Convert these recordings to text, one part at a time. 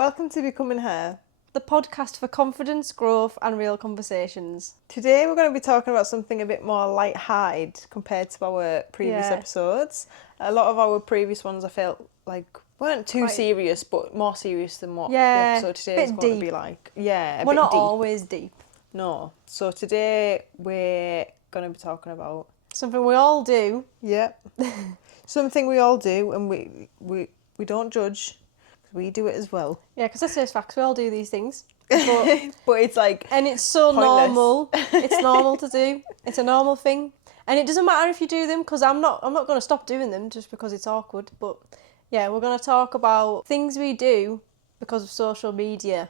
Welcome to Becoming Her, the podcast for confidence, growth and real conversations. Today we're going to be talking about something a bit more light-hearted compared to our previous episodes. A lot of our previous ones I felt like weren't too serious, but more serious than what the episode today is going to be like. Yeah, we're not always deep. No. So today we're going to be talking about... something we all do. Yeah. Something we all do, and we don't judge. We do it as well. Yeah, because let's face facts, we all do these things. But it's like... and it's so pointless. normal. It's normal to do. It's a normal thing. And it doesn't matter if you do them, because I'm not going to stop doing them just because it's awkward. But yeah, we're going to talk about things we do because of social media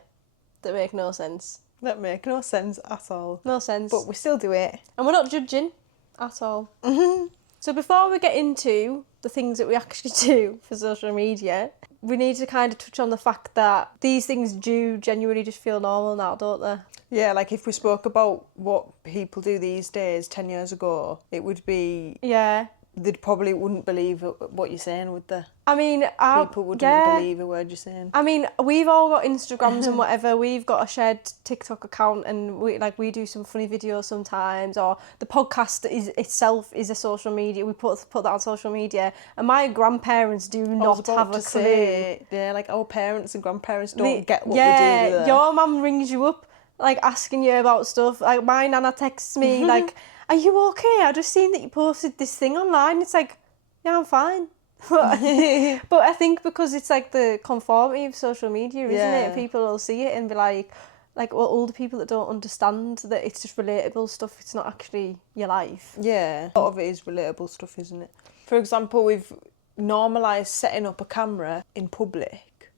that make no sense. That make no sense at all. No sense. But we still do it. And we're not judging at all. Mm-hmm. So before we get into the things that we actually do for social media, we need to kind of touch on the fact that these things do genuinely just feel normal now, don't they? Yeah, like if we spoke about what people do these days 10 years ago, it would be... Yeah. They probably wouldn't believe what you're saying, would they? I mean... People wouldn't believe a word you're saying. I mean, we've all got Instagrams and whatever. We've got a shared TikTok account and we do some funny videos sometimes, or the podcast itself is a social media. We put that on social media. And my grandparents do not have a clue. Yeah, like our parents and grandparents don't get what we do. Yeah, your mum rings you up, like asking you about stuff. Like my nana texts me, like, are you okay? I just seen that you posted this thing online. It's like, yeah, I'm fine. But I think because it's like the conformity of social media, isn't it? People will see it and be like well, older people that don't understand that it's just relatable stuff. It's not actually your life. Yeah, a lot of it is relatable stuff, isn't it? For example, we've normalised setting up a camera in public.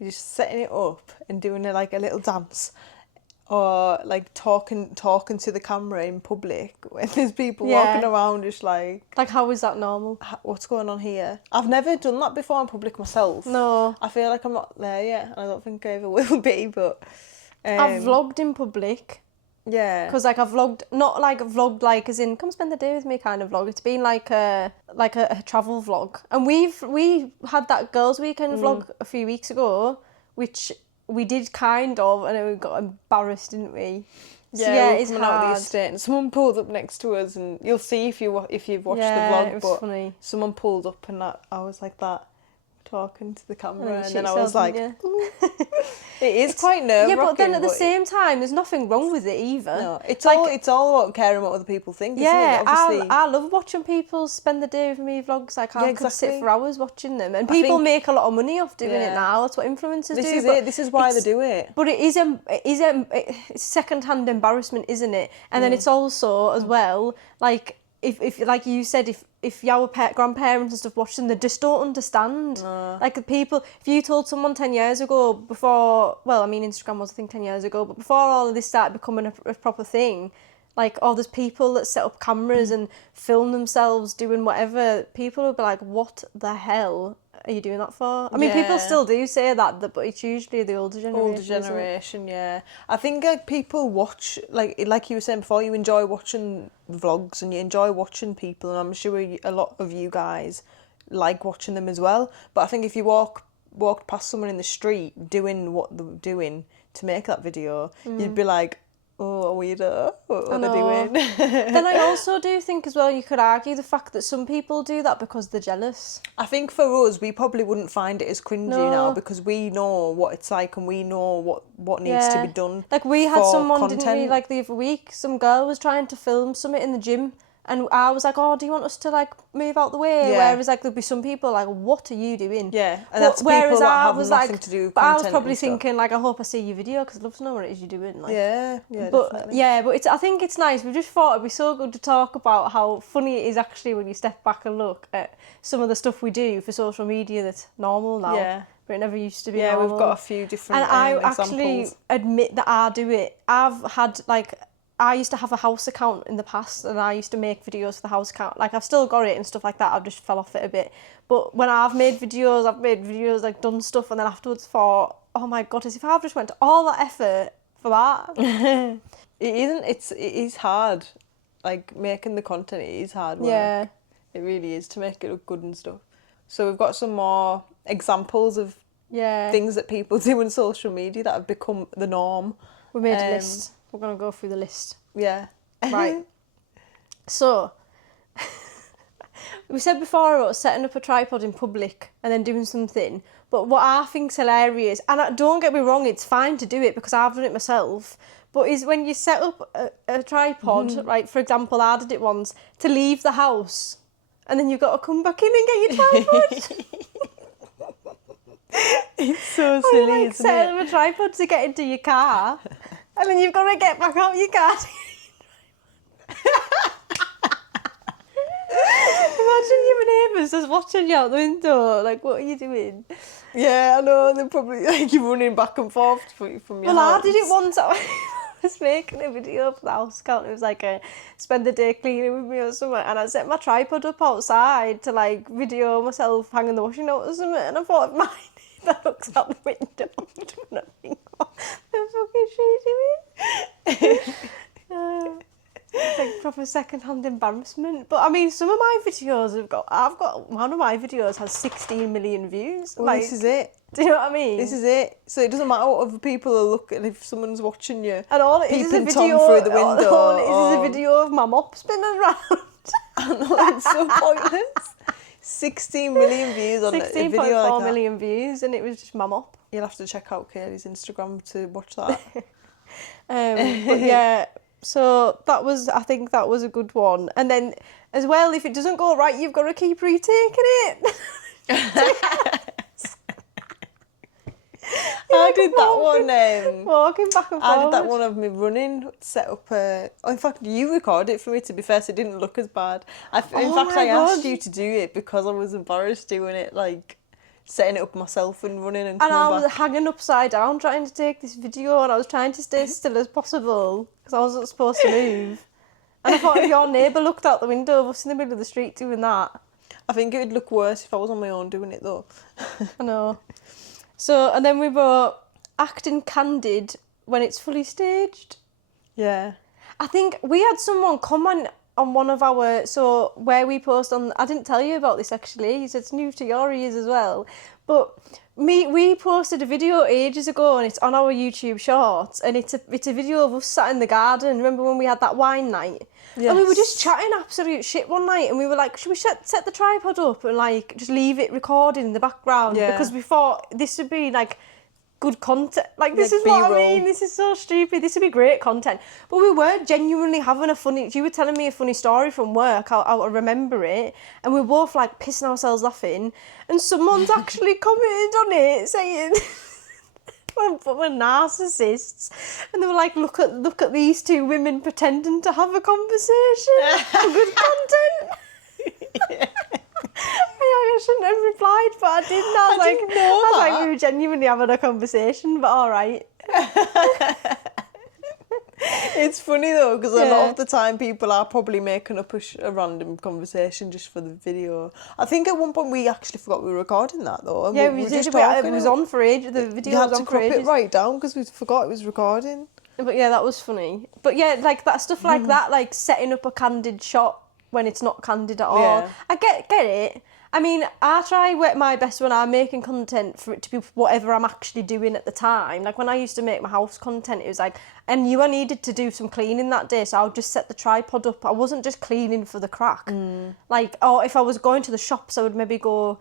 You're just setting it up and doing a little dance. Or like talking to the camera in public when there's people walking around just like... Like, how is that normal? What's going on here? I've never done that before in public myself. No. I feel like I'm not there yet, and I don't think I ever will be, but... I've vlogged in public. Yeah. Because like I've vlogged, not like vlogged like as in come spend the day with me kind of vlog. It's been like a travel vlog. And we had that girls' weekend vlog a few weeks ago, which... we did kind of, and we got embarrassed, didn't we? Yeah, it's coming out of the estate, and someone pulled up next to us, and you'll see if you've watched the vlog. It was but funny. Someone pulled up, and I was like that, talking to the camera, and then I was like, it is quite nerve-wracking. Yeah, but then at the same time, there's nothing wrong with it either. No, it's all about caring what other people think. Isn't it? Obviously. I love watching people spend the day with me vlogs. Like I could sit for hours watching them, and people make a lot of money off doing it now. That's what influencers do. This is it. This is why they do it. But it's second-hand embarrassment, isn't it? And then it's also as well like. If like you said, if your grandparents and stuff watch them, they just don't understand. Like the people, if you told someone 10 years ago before, well, I mean, Instagram was a thing 10 years ago, but before all of this started becoming a proper thing, like, there's people that set up cameras and film themselves doing whatever, people would be like, what the hell are you doing that for? I mean, people still do say that, but it's usually the older generation. Older generation, yeah. I think people watch, like you were saying before, you enjoy watching vlogs and you enjoy watching people, and I'm sure a lot of you guys like watching them as well. But I think if you walked past someone in the street doing what they're doing to make that video, you'd be like, oh, a weirdo, what are they doing? Then I also do think as well, you could argue the fact that some people do that because they're jealous. I think for us, we probably wouldn't find it as cringy now because we know what it's like and we know what needs to be done. Like we had someone, didn't we, like the other week, some girl was trying to film something in the gym. And I was like, oh, do you want us to, like, move out the way? Yeah. Whereas, like, there'd be some people like, what are you doing? Yeah, and that's people that have nothing to do with content. But I was probably thinking, like, I hope I see your video because I'd love to know what it is you're doing. Like. Yeah, but, definitely. Yeah, but I think it's nice. We just thought it'd be so good to talk about how funny it is actually when you step back and look at some of the stuff we do for social media that's normal now. Yeah. But it never used to be normal. Yeah, we've got a few different examples. And I examples. actually admit that I do it. I've had, like... I used to have a house account in the past and I used to make videos for the house account. Like, I've still got it and stuff like that. I've just fell off it a bit. But when I've made videos, like, done stuff and then afterwards thought, oh my God, as if I've just went to all that effort for that. It is hard. Like, making the content, it is hard work. Yeah. It really is, to make it look good and stuff. So we've got some more examples of things that people do on social media that have become the norm. We made a list. We're going to go through the list. Yeah. Right. So, we said before about setting up a tripod in public and then doing something, but what I think's hilarious, and don't get me wrong, it's fine to do it because I've done it myself, but is when you set up a tripod, right, for example, I did it once, to leave the house, and then you've got to come back in and get your tripod. It's so silly, like, isn't setting it? up a tripod to get into your car, and then you've got to get back out your car. Imagine your neighbours just watching you out the window, like, what are you doing? Yeah, I know, they're probably like you're running back and forth from your house. I did it once. I was making a video for the house count. It was like a spend the day cleaning with me or something, and I set my tripod up outside to like video myself hanging the washing out or something, and I thought, my neighbour looks out the window and I think, what the fuck is she doing? It's like proper second-hand embarrassment. But I mean, some of my videos I've got one of my videos has 16 million views. Well, like, this is it. Do you know what I mean? This is it. So it doesn't matter what other people are looking, if someone's watching you. And all it is a peeping video Tom through the window. All it is a video of my mop spinning around. I know, it's so pointless. 16 million views on a video like 16.4 that. million views, and it was just my mop. You'll have to check out Kaylee's Instagram to watch that. But yeah, so I think that was a good one. And then as well, if it doesn't go right, you've got to keep retaking it. I did that one. Walking back and forward. I did that one of me running, set up a... Oh, in fact, you recorded it for me, to be fair, so it didn't look as bad. In fact, my I asked God. you to do it because I was embarrassed doing it, like, setting it up myself and running and And coming I was back. hanging upside down trying to take this video, and I was trying to stay still as possible because I wasn't supposed to move. And I thought, if your neighbour looked out the window of us in the middle of the street doing that. I think it would look worse if I was on my own doing it, though. I know. So, and then we wrote acting candid when it's fully staged. Yeah. I think we had someone comment on one of our, so where we post on, I didn't tell you about this actually, so it's new to your ears as well, but we posted a video ages ago and it's on our YouTube shorts, and it's a video of us sat in the garden. Remember when we had that wine night? Yes. And we were just chatting absolute shit one night, and we were like, should we set the tripod up and like just leave it recording in the background? Yeah. Because we thought this would be like good content. Like, this Like is what I B-roll. mean. This is so stupid. This would be great content. But we were genuinely having a funny... You were telling me a funny story from work. I remember it. And we were both, like, pissing ourselves laughing. And someone's actually commented on it saying... we're narcissists. And they were like, look at these two women pretending to have a conversation for good content. I shouldn't have replied, but I didn't. I was like, we were genuinely having a conversation, but all right. It's funny though, because a lot of the time people are probably making up a random conversation just for the video. I think at one point we actually forgot we were recording that though. Yeah, we we were did. It was on for ages. The video You had was to on for crop it ages. right down because we forgot it was recording. But yeah, that was funny. But yeah, like that stuff like that, like setting up a candid shot when it's not candid at all. Yeah. I get it. I mean, I try my best when I'm making content for it to be whatever I'm actually doing at the time. Like when I used to make my house content, it was like, I knew I needed to do some cleaning that day, so I would just set the tripod up. I wasn't just cleaning for the crack. Like, or if I was going to the shops, I would maybe go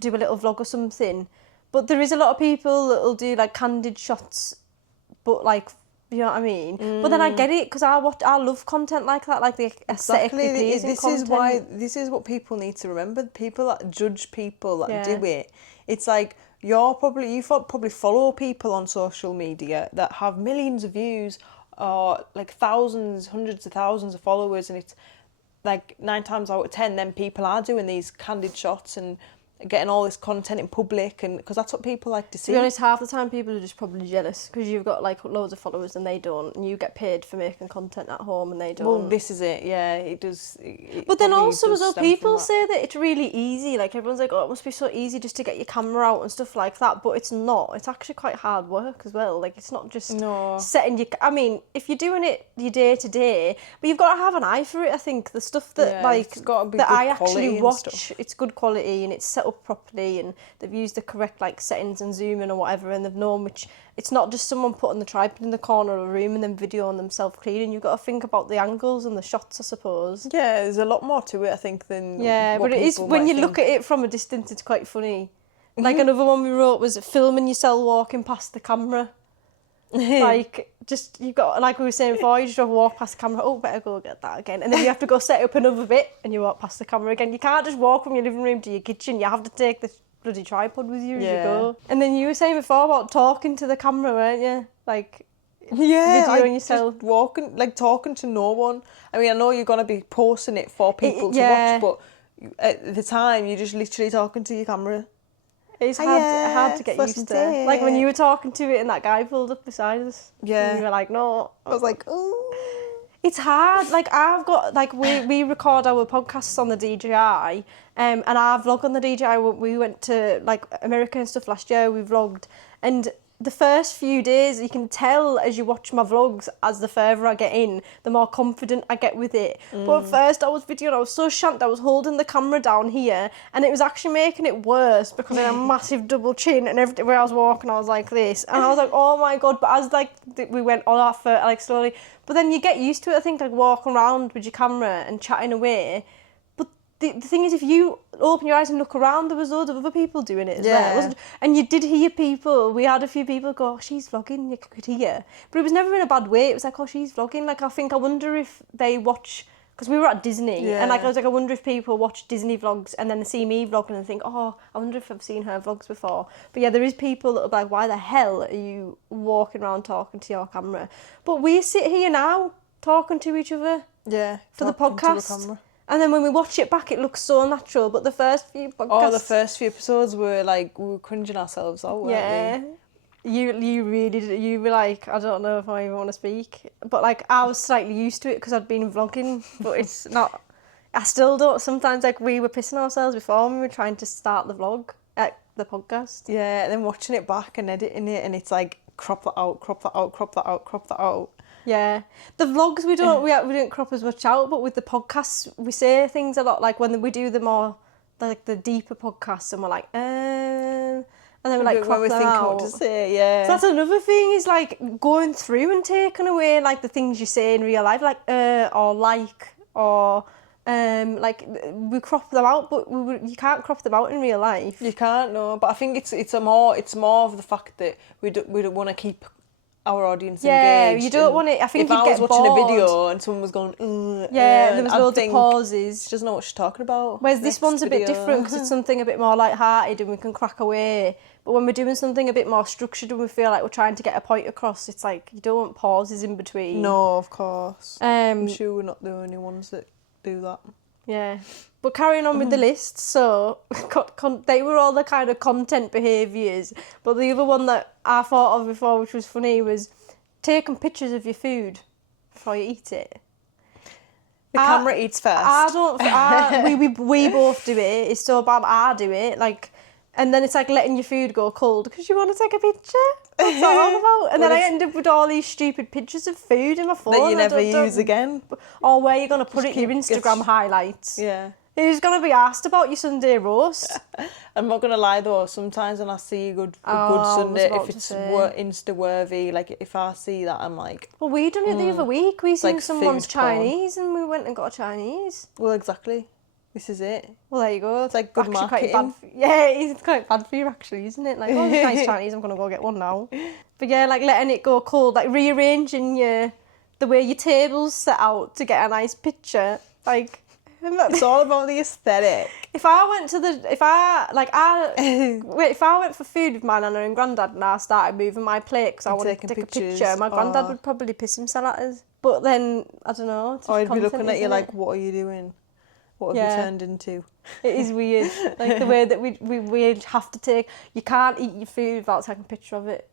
do a little vlog or something. But there is a lot of people that'll do like candid shots, but like, you know what I mean? But then I get it, because I love content like that, like the aesthetically pleasing content. This is what people need to remember. The people that judge people that Yeah. do it, it's like you probably follow people on social media that have millions of views or like thousands, hundreds of thousands of followers, and it's like 9 times out of 10 then people are doing these candid shots and getting all this content in public, and because that's what people like to see. To be honest, half the time people are just probably jealous because you've got like loads of followers and they don't, and you get paid for making content at home and they don't. Well, this is it. Yeah, it does. But then probably also does as well, stem from people that. say that it's really easy. Like everyone's like, oh, it must be so easy just to get your camera out and stuff like that. But it's not. It's actually quite hard work as well. Like it's not just setting your... I mean, if you're doing it your day to day, but you've got to have an eye for it. I think the stuff that Yeah, it's gotta be that good I quality actually and watch, stuff. it's good quality and it's set up up properly and they've used the correct like settings and zooming or whatever, and they've known which, it's not just someone putting the tripod in the corner of a room and then videoing themselves cleaning. You've got to think about the angles and the shots, I suppose. Yeah, there's a lot more to it, I think, than what but it is, people when might you look think. at it from a distance, it's quite funny. Like another one we wrote was filming yourself walking past the camera. Like, just, you've got, like we were saying before, you just have to walk past the camera, oh, better go get that again. And then you have to go set up another bit and you walk past the camera again. You can't just walk from your living room to your kitchen. You have to take the bloody tripod with you as you go. And then you were saying before about talking to the camera, weren't you? Like, videoing yourself. Just walking, like talking to no one. I mean, I know you're going to be posting it for people to watch, but at the time, you're just literally talking to your camera. It's hard to get used to. Like when you were talking to it and that guy pulled up beside us. Yeah. And you were like, no. I was like, oh. It's hard. Like I've got, like we record our podcasts on the DJI and I vlog on the DJI. We went to like America and stuff last year. We vlogged, and the first few days, you can tell as you watch my vlogs, as the further I get in, the more confident I get with it. But at first I was videoing, I was so shan't, I was holding the camera down here, and it was actually making it worse because I had a massive double chin, and everywhere I was walking I was like this. And I was like, oh my God, but as like we went on our foot, like slowly, but then you get used to it, I think, like walking around with your camera and chatting away. The thing is, if you open your eyes and look around, there was loads of other people doing it as well. And you did hear people. We had a few people go, oh, she's vlogging, you could hear. But it was never in a bad way. It was like, oh, she's vlogging. Like, I wonder if they watch, because we were at Disney. And like, I was like, I wonder if people watch Disney vlogs and then they see me vlogging and think, oh, I wonder if I've seen her vlogs before. But yeah, there is people that are like, why the hell are you walking around talking to your camera? But we sit here now talking to each other. Yeah. For the podcast. And then when we watch it back, it looks so natural. But the first few podcasts... Oh, the first few episodes were like, we were cringing ourselves out, weren't we? You really did. You were like, I don't know if I even want to speak. But like, I was slightly used to it because I'd been vlogging. But it's not... I still don't. Sometimes like we were pissing ourselves before when we were trying to start the vlog, the podcast. Yeah, and then watching it back and editing it, and it's like, crop that out, crop that out, crop that out, crop that out. Yeah, the vlogs we don't crop as much out, but with the podcasts we say things a lot. Like when we do the more like the deeper podcasts, and we're like, and then we like crop them out. What to say, yeah. So that's another thing, is like going through and taking away like the things you say in real life, like or like, or like we crop them out, but you can't crop them out in real life. You can't, no. But I think it's more of the fact that we don't want to keep our audience engaged. Yeah, you don't want it. I think if you'd I was get watching bored. a video and someone was going, and there was loads of pauses. She doesn't know what she's talking about. Whereas this one's a bit different because it's something a bit more lighthearted and we can crack away. But when we're doing something a bit more structured and we feel like we're trying to get a point across, it's like you don't want pauses in between. No, of course. I'm sure we're not the only ones that do that. Yeah. But carrying on with the list, so they were all the kind of content behaviours. But the other one that I thought of before, which was funny, was taking pictures of your food before you eat it. The camera eats first. We both do it. It's so bad I do it. Like, and then it's like letting your food go cold because you want to take a picture. What's that all about? And then I end up with all these stupid pictures of food in my phone that you never use again. Or where you're going to put it in your Instagram highlights. Yeah. Who's going to be asked about your Sunday roast? I'm not going to lie though, sometimes when I see a good Sunday, if it's Insta-worthy, like if I see that, I'm like... Well, we done it the other week. We seen someone's Chinese and we went and got a Chinese. Well, exactly. This is it. Well, there you go. It's like good marketing. It's quite bad for you actually, isn't it? Like, oh, it's nice Chinese, I'm going to go get one now. But yeah, like letting it go cold, like rearranging the way your table's set out to get a nice picture. Like... It's all about the aesthetic. If I went for food with my nana and granddad and I started moving my plate because I wanted to take a picture, my granddad would probably piss himself at us. But then, I don't know. Or he'd be looking at you like, what are you doing? What have you turned into? It is weird. Like the way that we have to take... You can't eat your food without taking a picture of it.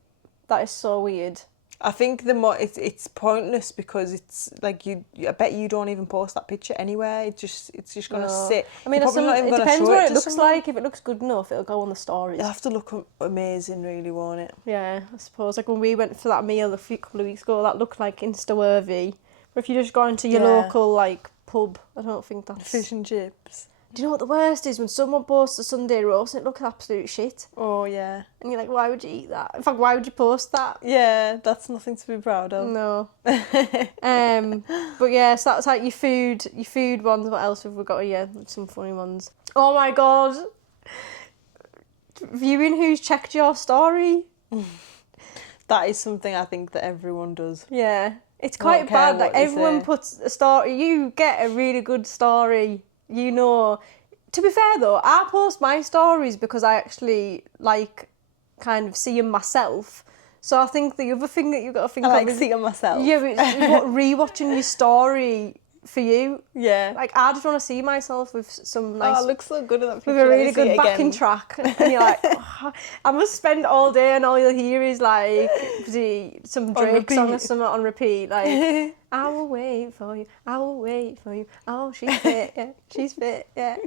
That is so weird. I think the more it's pointless because it's like I bet you don't even post that picture anywhere. It's just gonna sit. I mean, it depends what it looks like. If it looks good enough, it'll go on the stories. It'll have to look amazing, really, won't it? Yeah, I suppose. Like when we went for that meal a couple of weeks ago, that looked like Insta-worthy. But if you just go into your local like pub, I don't think that's... Fish and chips. Do you know what the worst is? When someone posts a Sunday roast and it looks absolute shit. Oh, yeah. And you're like, why would you eat that? In fact, why would you post that? Yeah, that's nothing to be proud of. No. But yeah, so that's like your food ones. What else have we got here? Some funny ones. Oh my god. Viewing who's checked your story. That is something I think that everyone does. Yeah. It's Don't quite care bad. Like what they everyone say. puts a story. You get a really good story. You know. To be fair though, I post my stories because I actually like kind of seeing myself. So I think the other thing that you've got to think I of like is seeing myself. yeah, it's what rewatching your story for you. Yeah. Like I just want to see myself with some nice, Oh, it looks so good in that picture. with a Let me really see good it backing again. track, and you're like, oh, I must spend all day and all you'll hear is like some Drake song or repeat. something on repeat, like. I will wait for you. I will wait for you. Oh, she's fit. Yeah, she's fit. Yeah,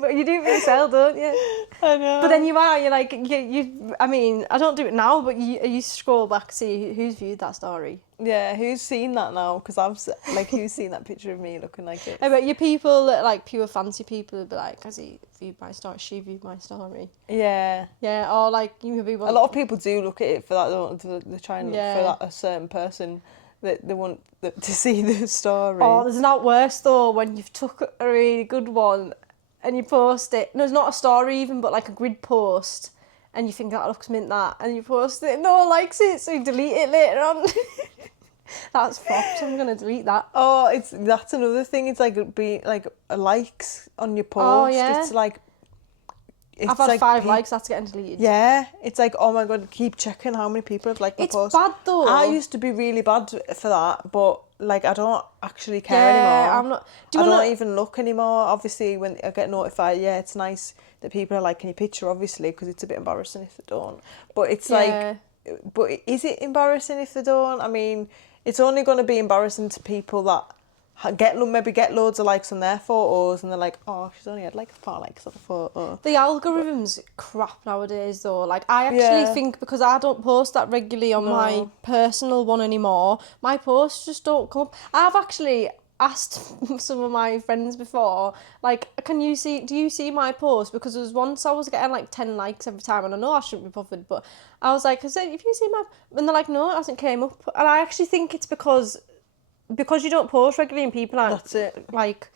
but you do it for yourself, don't you? I know. But then you're like, you. I mean, I don't do it now, but you scroll back, see who's viewed that story. Yeah, who's seen that now? Because who's seen that picture of me looking like it? I bet you people that like pure fancy people would be like, has he viewed my story? She viewed my story. Yeah. Yeah, or like you maybe want. A lot of people do look at it for that, don't they? They're trying to look Yeah. for that a certain person that they want to see the story. Oh, there's not worse though when you've took a really good one and you post it. No, it's not a story even, but like a grid post, and you think that looks mint that, and you post it, and no one likes it, so you delete it later on. That's flopped. I'm gonna delete that. Oh, that's another thing. It's like being like likes on your post. Oh, yeah. It's like I've had like 5 likes. That's getting deleted. Yeah, it's like, oh my god, keep checking how many people have liked my It's post. bad though. I used to be really bad for that, but like I don't actually care Yeah, anymore. I'm not. I don't even look anymore. Obviously, when I get notified, yeah, it's nice that people are liking your picture, obviously, because it's a bit embarrassing if they don't. But it's Yeah. like, but is it embarrassing if they don't? I mean, it's only going to be embarrassing to people that get loads of likes on their photos, and they're like, oh, she's only had like 4 likes on the photo. The algorithm's crap nowadays though. Like I actually Yeah. think because I don't post that regularly on my personal one anymore, my posts just don't come up. I've actually asked some of my friends before, like, do you see my post? Because there was once I was getting like 10 likes every time, and I know I shouldn't be bothered, but I was like, if you see my, and they're like, no, it hasn't came up. And I actually think it's because you don't post regularly and people aren't, That's it. like,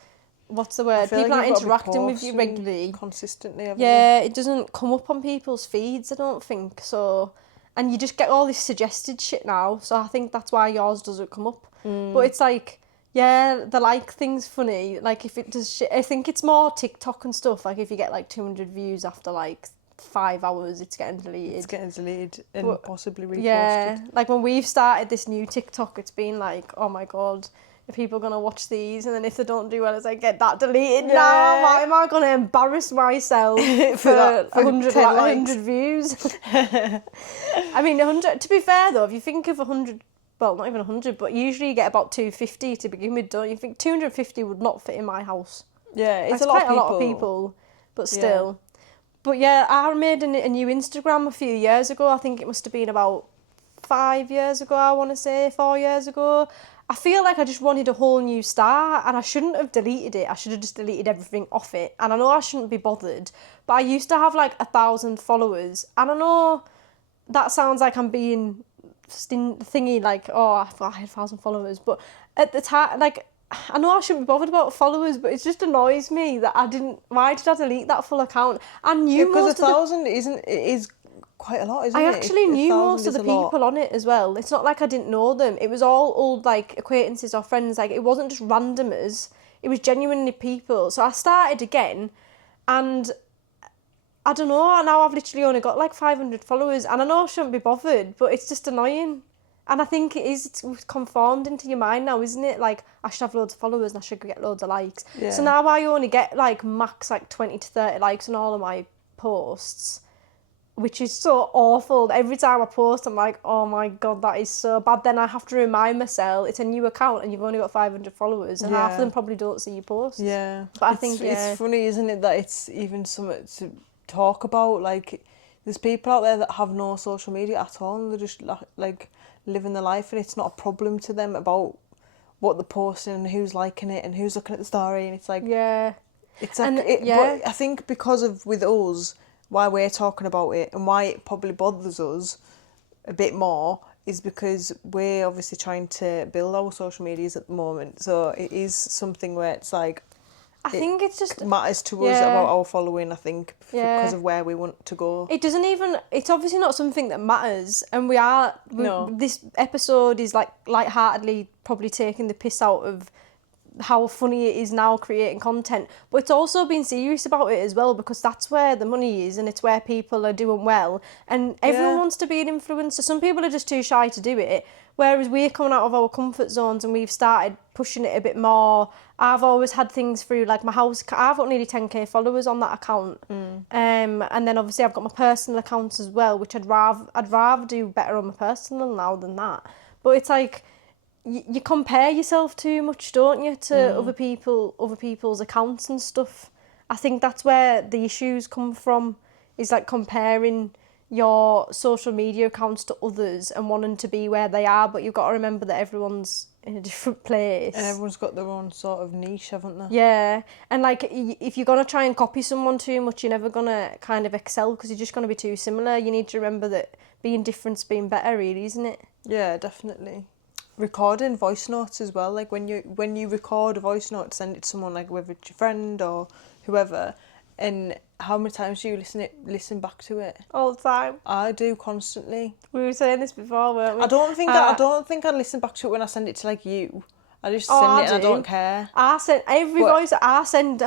what's the word? feel People like aren't you've gotta be interacting with you posting regularly. consistently, haven't you? Yeah, it doesn't come up on people's feeds, I don't think. So, and you just get all this suggested shit now. So I think that's why yours doesn't come up. But it's like, yeah, the like thing's funny. Like if it does shit, I think it's more TikTok and stuff. Like if you get like 200 views after like 5 hours, it's getting deleted. It's getting deleted and But, possibly reposted. yeah, like when we've started this new TikTok, it's been like, oh my god, are people gonna watch these? And then if they don't do well, it's like, get that deleted now. Yeah. Why am I gonna embarrass myself for that- for 100 10 likes? 100 views? I mean, 100. To be fair though, if you think of 100, well, not even 100, but usually you get about 250 to begin with. Don't you think 250 would not fit in my house? Yeah, it's That's a lot quite of people. a lot of people, but still. But yeah, I made a new Instagram a few years ago. I think it must have been about 5 years ago, I want to say, 4 years ago. I feel like I just wanted a whole new start, and I shouldn't have deleted it. I should have just deleted everything off it. And I know I shouldn't be bothered, but I used to have like 1,000 followers. And I know that sounds like I'm being thingy, like, oh, I had 1,000 followers. But at the time, like, I know I shouldn't be bothered about followers, but it just annoys me that why did I delete that full account? I knew Because most 1,000 is quite a lot, isn't it? I actually knew most of the 1,000 is a lot. people on it as well. It's not like I didn't know them. It was all old, like, acquaintances or friends. Like, it wasn't just randomers. It was genuinely people. So I started again, and I don't know, now I've literally only got like 500 followers, and I know I shouldn't be bothered, but it's just annoying. And I think it's conformed into your mind now, isn't it? Like, I should have loads of followers and I should get loads of likes. Yeah. So now I only get like max like 20 to 30 likes on all of my posts, which is so awful. Every time I post, I'm like, oh my god, that is so bad. Then I have to remind myself it's a new account and you've only got 500 followers, and half of them probably don't see your posts. Yeah. But I think, yeah. It's funny, isn't it, that it's even something to talk about. Like, there's people out there that have no social media at all, and they're just like living their life, and it's not a problem to them about what they're posting and who's liking it and who's looking at the story, and it's like, Yeah. It's like, but I think because of with us, why we're talking about it and why it probably bothers us a bit more is because we're obviously trying to build our social medias at the moment. So it is something where it's like, I think it's just matters to us about our following, I think, because Yeah. of where we want to go. It doesn't even, it's obviously not something that matters, and No. this episode is like lightheartedly probably taking the piss out of how funny it is now creating content, but it's also being serious about it as well, because that's where the money is and it's where people are doing well, and everyone Yeah. wants to be an influencer. Some people are just too shy to do it, whereas we're coming out of our comfort zones and we've started pushing it a bit more. I've always had things through like my house. I've got nearly 10k followers on that account, and then obviously I've got my personal accounts as well, which I'd rather do better on my personal now than that. But it's like, you compare yourself too much, don't you, to other people's accounts and stuff. I think that's where the issues come from, is like comparing your social media accounts to others and wanting to be where they are, but you've got to remember that everyone's in a different place. And everyone's got their own sort of niche, haven't they? Yeah, and like if you're going to try and copy someone too much, you're never going to kind of excel, because you're just going to be too similar. You need to remember that being different's being better, really, isn't it? Yeah, definitely. Recording voice notes as well, like when you record a voice note, send it to someone, like whether it's your friend or whoever, and how many times do you listen back to it? All the time. I do constantly. We were saying this before, weren't we? I don't think I listen back to it when I send it to like you. I just send it and I don't care. I send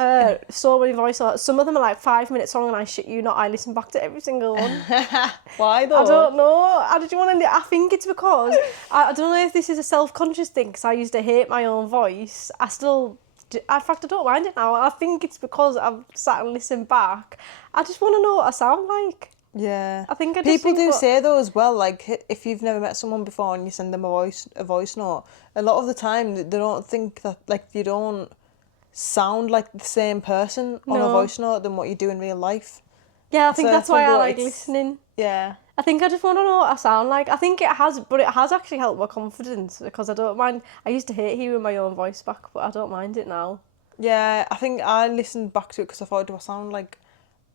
so many voice notes. Some of them are like 5 minutes long, and I shit you not, I listen back to every single one. Why though? I don't know. I think it's because I don't know if this is a self-conscious thing, because I used to hate my own voice. In fact, I don't mind it now. I think it's because I've sat and listened back. I just want to know what I sound like. Yeah. I think people do say though as well, like if you've never met someone before and you send them a voice note, a lot of the time they don't think that, like, you don't sound like the same person on a voice note than what you do in real life. Yeah, I think that's why I like listening. Yeah. I think I just want to know what I sound like. I think it has actually helped my confidence, because I don't mind. I used to hate hearing my own voice back, but I don't mind it now. Yeah, I think I listened back to it because I thought, do I sound like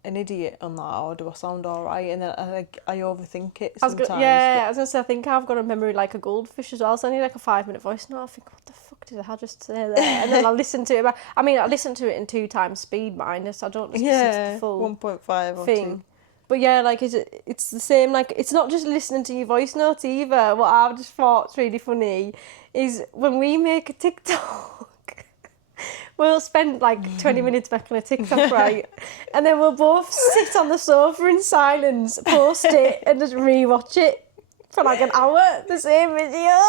an idiot on that, or do I sound alright? And then I overthink it sometimes. I was going to say, I think I've got a memory like a goldfish as well, so I need like a 5-minute voice note. I think, what the fuck did I just say there? And then I listen to it. I listen to it in 2 times speed, minus. I don't listen to the full 1.5 or thing. 2. But yeah, like it's the same. Like, it's not just listening to your voice notes either. What I've just thought's really funny is when we make a TikTok, we'll spend like 20 minutes making a TikTok, right? And then we'll both sit on the sofa in silence, post it, and just rewatch it for like an hour, the same video.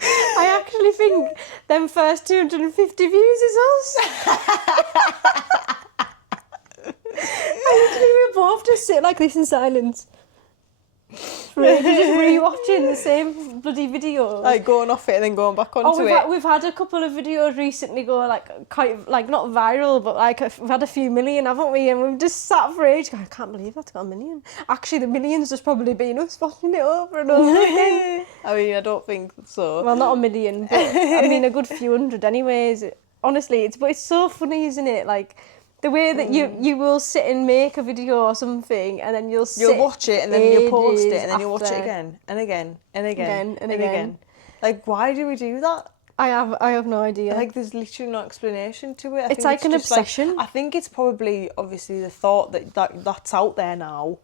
I actually think them first 250 views is us. We both just sit like this in silence. Really, just rewatching the same bloody videos. Like going off it and then going back onto it. We've had a couple of videos recently go like quite like not viral, but like we've had a few million, haven't we? And we've just sat for ages going, I can't believe that's got a million. Actually, the millions just probably been us watching it over and over again. I mean, I don't think so. Well, not a million, but I mean a good few hundred anyways. Honestly, it's so funny, isn't it? Like, the way that you will sit and make a video or something, and then you'll watch it and then you'll post it and then you'll watch after. it again and again and again. Like, why do we do that? I have no idea. Like, there's literally no explanation to it. It's like an obsession. I think it's probably obviously the thought that's out there now,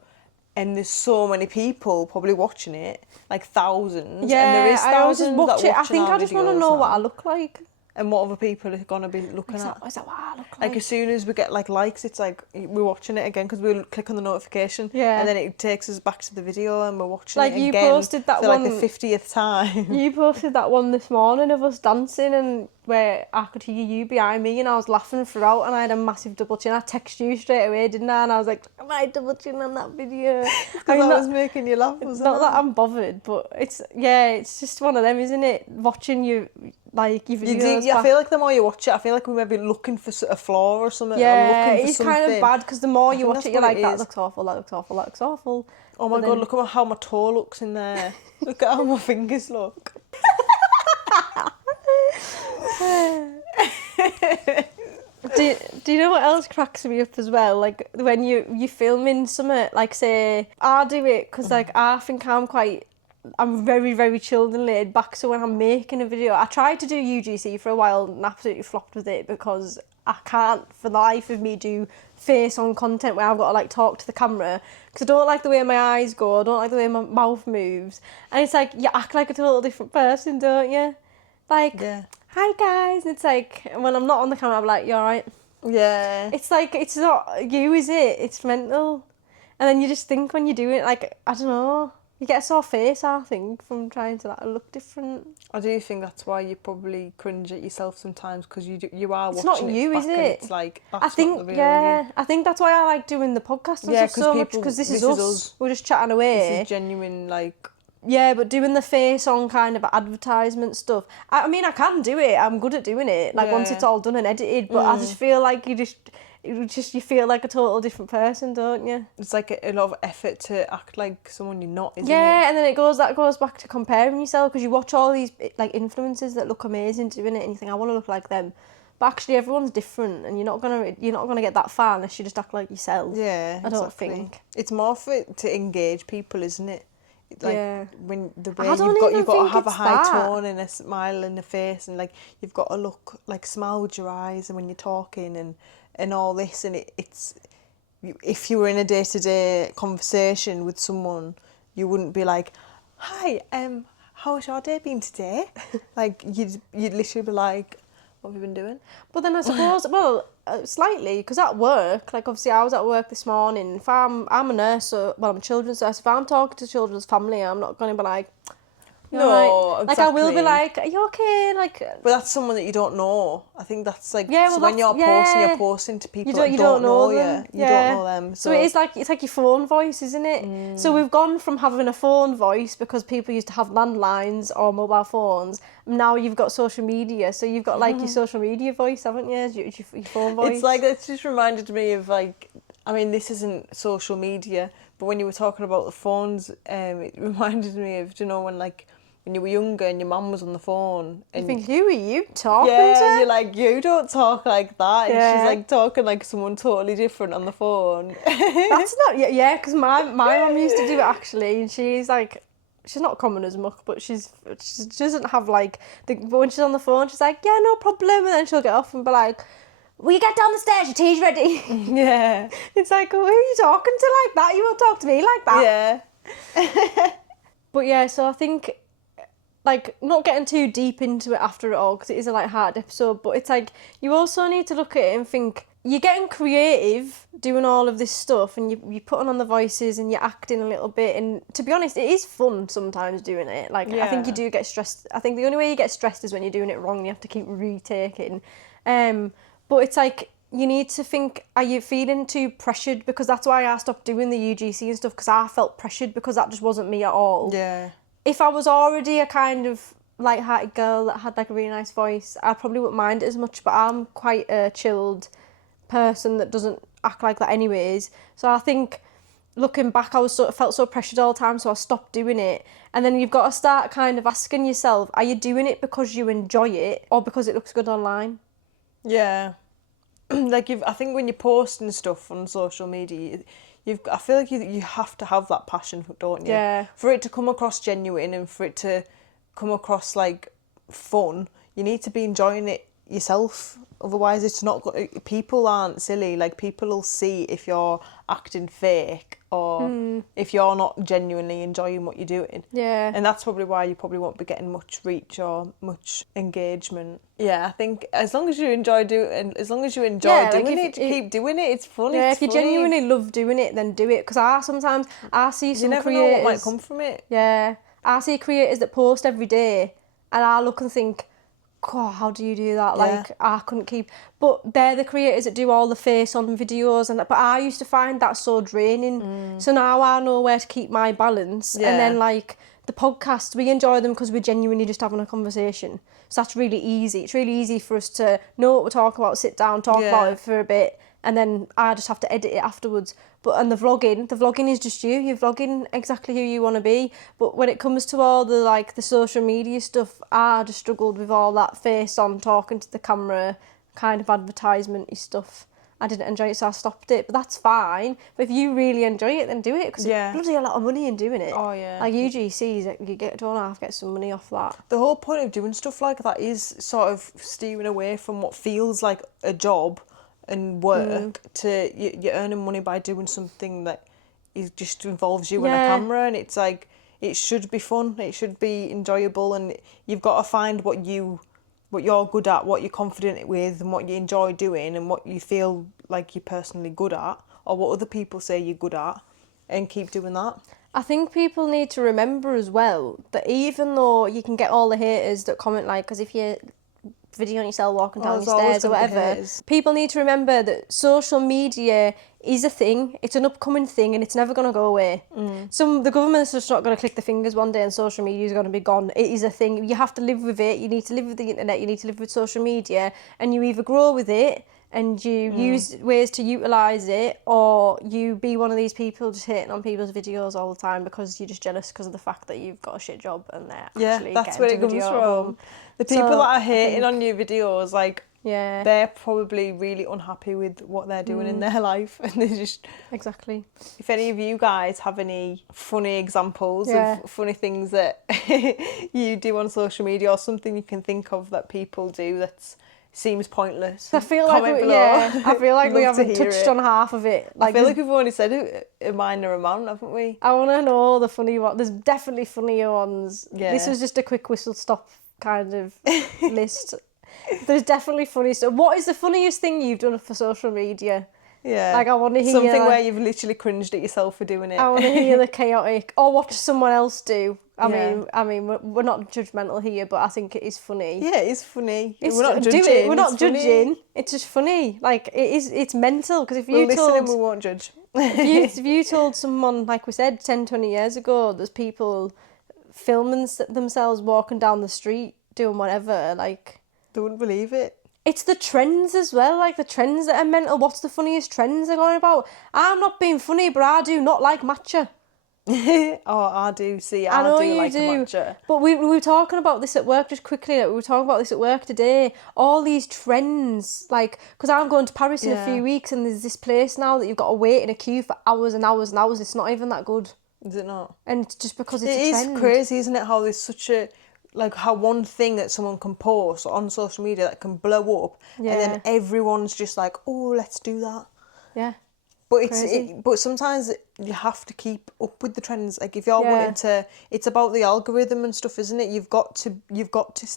and there's so many people probably watching it, like thousands. Yeah, and there is thousands I watch that it. I think I just want to know what I look like. And what other people are going to be looking at. Is that what I look like? Like, as soon as we get like likes, it's like we're watching it again because we'll click on the notification. Yeah. And then it takes us back to the video and we're watching like it again. Like, you posted that for one. Like the 50th time. You posted that one this morning of us dancing, and where I could hear you behind me, and I was laughing throughout, and I had a massive double chin. I texted you straight away, didn't I? And I was like, am I double chin on that video? Because I was making you laugh, wasn't Not that I'm bothered, but it's just one of them, isn't it? Watching you, like, your videos. I feel like the more you watch it, I feel like we may be looking for a flaw or something. Yeah, or looking for it's something. kind of bad, because the more you watch it, you're like, that looks awful, that looks awful, that looks awful. Oh my God, look at how my toe looks in there. Look at how my fingers look. Do you know what else cracks me up as well? Like when you filming something, like say I do it because like I think I'm very, very chilled and laid back. So when I'm making a video, I tried to do UGC for a while and absolutely flopped with it because I can't for the life of me do face on content where I've got to like talk to the camera because I don't like the way my eyes go, I don't like the way my mouth moves, and it's like you act like a total different person, don't you? Like, hi guys, and it's like when I'm not on the camera, I'm like, you alright? Yeah. It's like it's not you, is it? It's mental, and then you just think when you do it, like I don't know. You get a sore face, I think, from trying to like look different. I do think that's why you probably cringe at yourself sometimes because you are It's watching not you, it is back and it? it's like I that's think not the real you. I think that's why I like doing the podcast and stuff so much because this is us. We're just chatting away. This is genuine, like. Yeah, but doing the face on kind of advertisement stuff. I mean, I can do it. I'm good at doing it. Like once it's all done and edited. But I just feel like you feel like a total different person, don't you? It's like a lot of effort to act like someone you're not, isn't it? Yeah, and then that goes back to comparing yourself because you watch all these like influencers that look amazing doing it, and you think I want to look like them. But actually, everyone's different, and you're not gonna get that far unless you just act like yourself. Yeah, I don't think it's more for it to engage people, isn't it? Like when the way you've got to have a high tone and a smile in the face, and like you've got to look like smile with your eyes, and when you're talking and all this, and it's if you were in a day-to-day conversation with someone, you wouldn't be like, hi, how's your day been today? Like you'd literally be like, what have you been doing? But then I suppose, slightly, because at work, like obviously I was at work this morning. If I'm a nurse, so I'm a children's nurse. If I'm talking to children's family, I'm not going to be like, no, exactly. Like I will be like, are you okay? Like, but that's someone that you don't know. I think that's like so when you're posting to people that don't know you. You don't know them. So it's like your phone voice, isn't it? So we've gone from having a phone voice because people used to have landlines or mobile phones. Now you've got social media, so you've got like your social media voice, haven't you? Your phone voice. It's like it's just reminded me of like, I mean, this isn't social media, but when you were talking about the phones, it reminded me of, you know, when you were younger and your mum was on the phone. And you think, who are you talking to? Yeah, you're like, you don't talk like that. And she's like talking like someone totally different on the phone. That's not, because my mum used to do it actually, and she's like, she's not common as much, but she doesn't have like, but when she's on the phone, she's like, yeah, no problem. And then she'll get off and be like, will you get down the stairs? Your tea's ready. Yeah. It's like, who are you talking to like that? You won't talk to me like that. Yeah. But yeah, so I think, like, not getting too deep into it after it all, because it is a light-hearted episode, but it's like, you also need to look at it and think, you're getting creative doing all of this stuff, and you're putting on the voices and you're acting a little bit, and to be honest, it is fun sometimes doing it. Like, I think you do get stressed. I think the only way you get stressed is when you're doing it wrong and you have to keep retaking. But it's like, you need to think, are you feeling too pressured? Because that's why I stopped doing the UGC and stuff, because I felt pressured, because that just wasn't me at all. Yeah. If I was already a kind of light-hearted girl that had like a really nice voice, I probably wouldn't mind it as much, but I'm quite a chilled person that doesn't act like that anyways. So I think looking back, I felt so pressured all the time, so I stopped doing it. And then you've got to start kind of asking yourself, are you doing it because you enjoy it or because it looks good online? Yeah. Like I think when you're posting stuff on social media, I feel like you have to have that passion, don't you? Yeah. For it to come across genuine and for it to come across like fun, you need to be enjoying it yourself. Otherwise, it's not. People aren't silly. Like people will see if you're acting fake or if you're not genuinely enjoying what you're doing. Yeah. And that's probably why you probably won't be getting much reach or much engagement. Yeah, I think as long as you enjoy doing it, keep doing it. It's fun. Yeah, it's if you funny. genuinely love doing it, then do it. Because sometimes I see some you never creators. know what might come from it. Yeah, I see creators that post every day, and I look and think, God, how do you do that? Yeah. Like, I couldn't keep. But they're the creators that do all the face-on videos, but I used to find that so draining. So now I know where to keep my balance. Yeah. And then, like, the podcasts, we enjoy them because we're genuinely just having a conversation. So that's really easy. It's really easy for us to know what we're talking about, sit down, talk about it for a bit, and then I just have to edit it afterwards. And the vlogging is just you. You're vlogging exactly who you want to be. But when it comes to all the social media stuff, I just struggled with all that face on, talking to the camera kind of advertisement-y stuff. I didn't enjoy it, so I stopped it. But that's fine. But if you really enjoy it, then do it, because Yeah. it's bloody a lot of money in doing it. Oh, yeah. Like UGCs, you get some money off that. The whole point of doing stuff like that is sort of steering away from what feels like a job and work to you're earning money by doing something that is just involves you and a camera, and it's like it should be fun, it should be enjoyable, and you've got to find what you're good at, what you're confident with, and what you enjoy doing, and what you feel like you're personally good at, or what other people say you're good at, and keep doing that. I think people need to remember as well that even though you can get all the haters that comment, like, because if you video on yourself walking down the stairs or whatever, people need to remember that social media is a thing, it's an upcoming thing, and it's never going to go away. The government's just not going to click the fingers one day and social media is going to be gone. It is a thing. You have to live with it. You need to live with the internet. You need to live with social media, and you either grow with it and you use ways to utilise it, or you be one of these people just hating on people's videos all the time because you're just jealous because of the fact that you've got a shit job and they're actually that's where it comes from. The people that are hating on your videos, like, they're probably really unhappy with what they're doing in their life, and they just... Exactly. If any of you guys have any funny examples of funny things that you do on social media, or something you can think of that people do that seems pointless, I feel like we haven't touched on half of it. Like, I feel like we've only said a minor amount, haven't we? I want to know the funny ones. There's definitely funnier ones. Yeah. This was just a quick whistle stop kind of list. There's definitely funny stuff. What is the funniest thing you've done for social media? Yeah. Like, I want to hear... Something where you've literally cringed at yourself for doing it. I want to hear the chaotic... Or watch someone else do. I mean, we're not judgmental here, but I think it is funny. Yeah, it is funny. We're not judging. We're not judging. It's just funny. Like, it's mental. Because if you we won't judge. if you told someone, like we said, 10, 20 years ago, there's people filming themselves walking down the street, doing whatever, like... They wouldn't believe it. It's the trends as well, like the trends that are mental. What's the funniest trends they're going about? I'm not being funny, but I do not like matcha. Oh, I do. See, I know do you like do. a matcha. But we were talking about this at work just quickly. Like, we were talking about this at work today. All these trends, like, because I'm going to Paris in a few weeks, and there's this place now that you've got to wait in a queue for hours and hours and hours. It's not even that good. Is it not? And it's just because it's a trend. It is crazy, isn't it? How there's such a... Like, how one thing that someone can post on social media that can blow up, and then everyone's just like, oh, let's do that. Yeah. But but sometimes you have to keep up with the trends. Like, if you're wanting to, it's about the algorithm and stuff, isn't it? You've got to stick with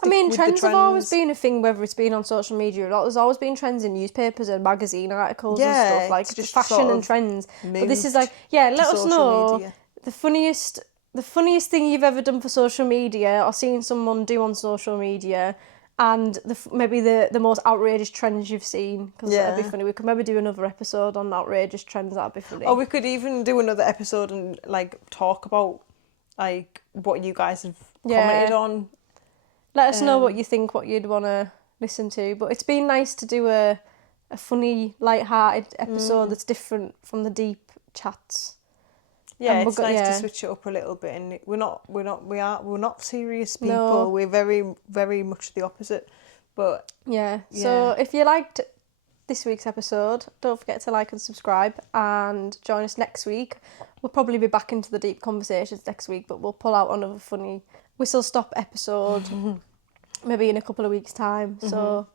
the trends. Trends have always been a thing, whether it's been on social media or not. There's always been trends in newspapers and magazine articles and stuff, like just fashion sort of and trends. But this is like, let us know the funniest thing you've ever done for social media, or seen someone do on social media, and maybe the most outrageous trends you've seen, because that'd be funny. We could maybe do another episode on outrageous trends. That'd be funny. Or we could even do another episode and like talk about like what you guys have commented on. Let us know what you think, what you'd want to listen to. But it's been nice to do a funny, light-hearted episode that's different from the deep chats. Yeah, it's nice to switch it up a little bit, and we're not serious people. No. We're very, very much the opposite. But so if you liked this week's episode, don't forget to like and subscribe, and join us next week. We'll probably be back into the deep conversations next week, but we'll pull out another funny whistle stop episode maybe in a couple of weeks' time. So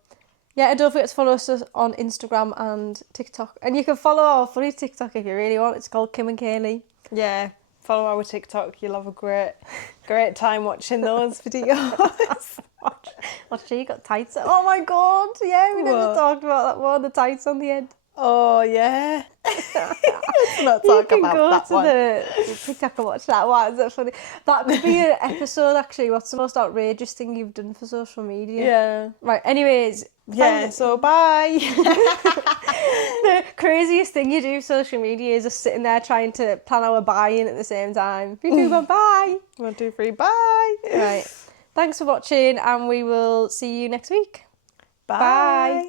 and don't forget to follow us on Instagram and TikTok, and you can follow our funny TikTok if you really want. It's called Kim and Kaylee. Yeah, follow our TikTok. You'll have a great time watching those videos. Watch, you got tights. Oh my god! Yeah, we never talked about that one. The tights on the end. Oh yeah. Let's not talk about that one. You can go to the TikTok and watch that one. Is that funny? That could be an episode actually. What's the most outrageous thing you've done for social media? Yeah. Right. Anyways. Yeah. So bye. The craziest thing you do social media is just sitting there trying to plan our buy-in at the same time. 3, 2, 1, bye. 1, 2, 3, bye. Right. Thanks for watching, and we will see you next week. Bye.